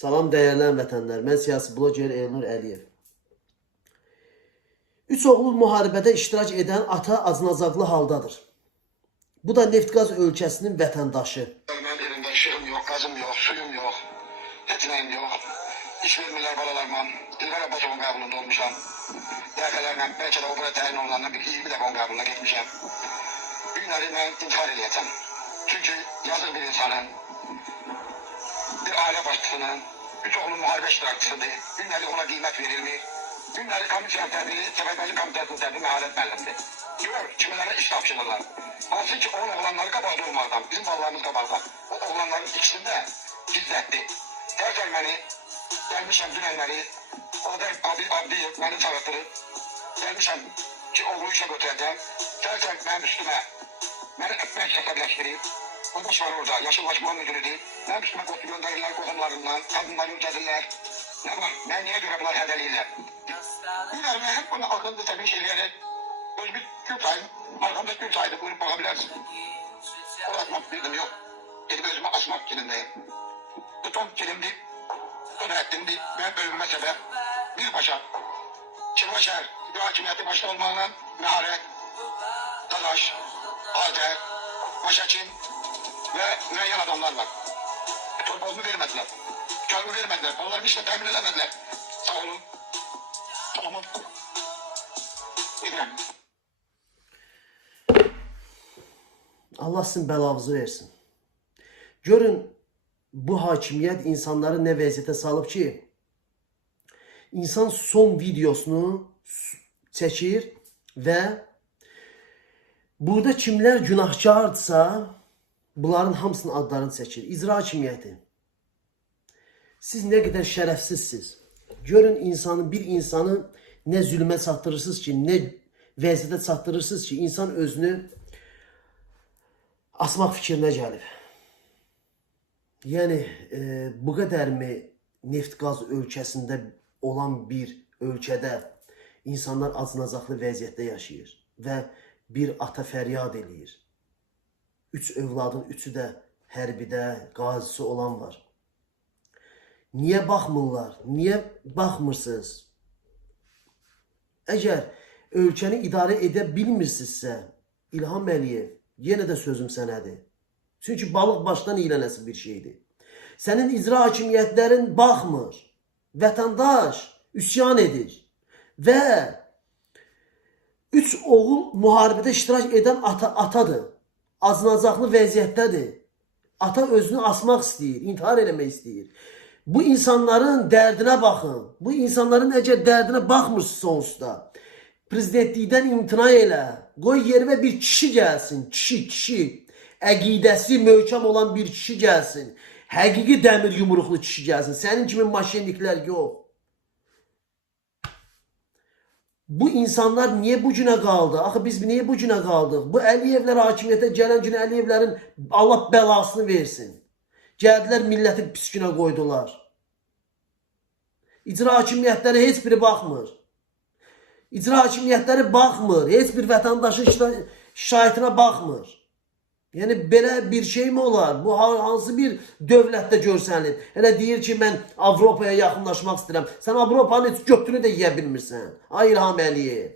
Salam değerli vətənlər, mən siyasi bloger Elnur Əliyev. Üç oğlu müharibədə iştirak edən ata acınacaqlı haldadır. Bu da Neft-Qaz ölkəsinin vətəndaşı. Mən evimdə işığım yox, qazım yox, suyum yox, heç nəyim yox. İş vermirlər balalarıma, İlqar Abbasovun qəbulunda olmuşam. Dəfələrlə, bəlkə də o bura təyin olanlarla bir 20 dəfə onun qəbuluna getmişəm. Bu günləri mən intihar edəcəm. Çünki yazıq bir insanın, bir aile başçısının, üç oğlunun müharibə iştirakçısıdır. Günləri ona qiymət verilmir. Günləri komisyon tədbiri, Səfərbərlik Komitəsinin tədbiri məharət müəllimdir. Gör, kimilərə iş tapşırırlar. Hansı ki, onun oğlanları qabaqda olmaqdan, bizim balalarımız qabaqda. O oğlanların ikisində gizlətdi. Tərkən məni, gəlmişəm dünənləri, orada Abdiyev məni çağırtırıb. Gəlmişəm ki, oğlu işə götürəcəm. Tərkən mənim üstümə, məni əsəbləşdirib. O baş var orada, yaşıllaşma müdürüdür. Mənim üstümə qotu göndərirlər qohumlarından, qadınları ödədirlər. Ne var? Ben niye göre bunlar hədəliyirlər? Bilmiyorum, ben hep bunu aklımda təbii şeyləyərək, öz bir gül saydım, arkamda gül saydı, buyurup bakabilirsin. O atmak bildim yok. Elimi özüme asmak kilindeyim. Tutum kilimdi, tutum ettimdi, ben ölümüme sebep. Bir başa, Çırbaşehir, bir hakimiyeti başta olmağına meharet, Dadaş, Ader, Başaçin ve müeyyen adamlar var. Torbamı vermediler. Kalbi vermediler. Onları işte temin edemediler. Sağ olun. Tamam. Gidelim. Allah sizin bəlanızı versin. Görün bu hakimiyyət insanları nə vəziyyətə salıb ki, insan son videosunu çəkir və burada kimlər günahkardırsa bunların hamısının adlarını çəkir. İcra hakimiyyəti. Siz nə qədər şərəfsizsiniz. Görün bir insanı nə zülmə çatdırırsınız ki, nə vəziyyətə çatdırırsınız ki, insan özünü asmaq fikrinə gəlib. Yəni, bu qədərmi Neft-Qaz ölkəsində olan bir ölkədə insanlar acınacaqlı vəziyyətdə yaşayır və bir ata fəryad eləyir. Üç övladın üçü də hərbidə, qazisi olan var. Niyə baxmırlar? Niyə baxmırsınız? Əgər ölkəni idarə edə bilmirsinizsə, İlham Əliyev, yenə də sözüm sənədir. Çünki balıq başdan iylənəsi bir şeydir. Sənin icra hakimiyyətlərin baxmır. Vətəndaş üsyan edir. Və üç oğul müharibədə iştirak edən atadır. Acınacaqlı vəziyyətdədir. Ata özünü asmaq istəyir, intihar eləmək istəyir. Bu insanların dərdinə baxın. Bu insanların əgər dərdinə baxmırsınızsa onsuz da, prezidentlikdən imtina elə. Qoy yerinə bir kişi gəlsin. Kişi. Əqidəsi möhkəm olan bir kişi gəlsin. Həqiqi dəmir yumruqlu kişi gəlsin. Sənin kimi maşinliklər yox. Bu insanlar niyə bu günə qaldı? Axı biz niyə bu günə qaldıq? Bu Əliyevlər hakimiyyətə gələn gün Əliyevlərin Allah bəlasını versin. Gəldilər milləti pis günə qoydular. İcra hakimiyyətləri heç biri baxmır. İcra hakimiyyətləri baxmır. Heç bir vətəndaşın şikayətinə baxmır. Yəni belə bir şey mi olar? Bu hansı bir dövlətdə görsənir? Elə deyir ki, mən Avropaya yaxınlaşmaq istəyirəm. Sən Avropanın heç götünü də yiyə bilmirsən. Ay İlham Əliyev.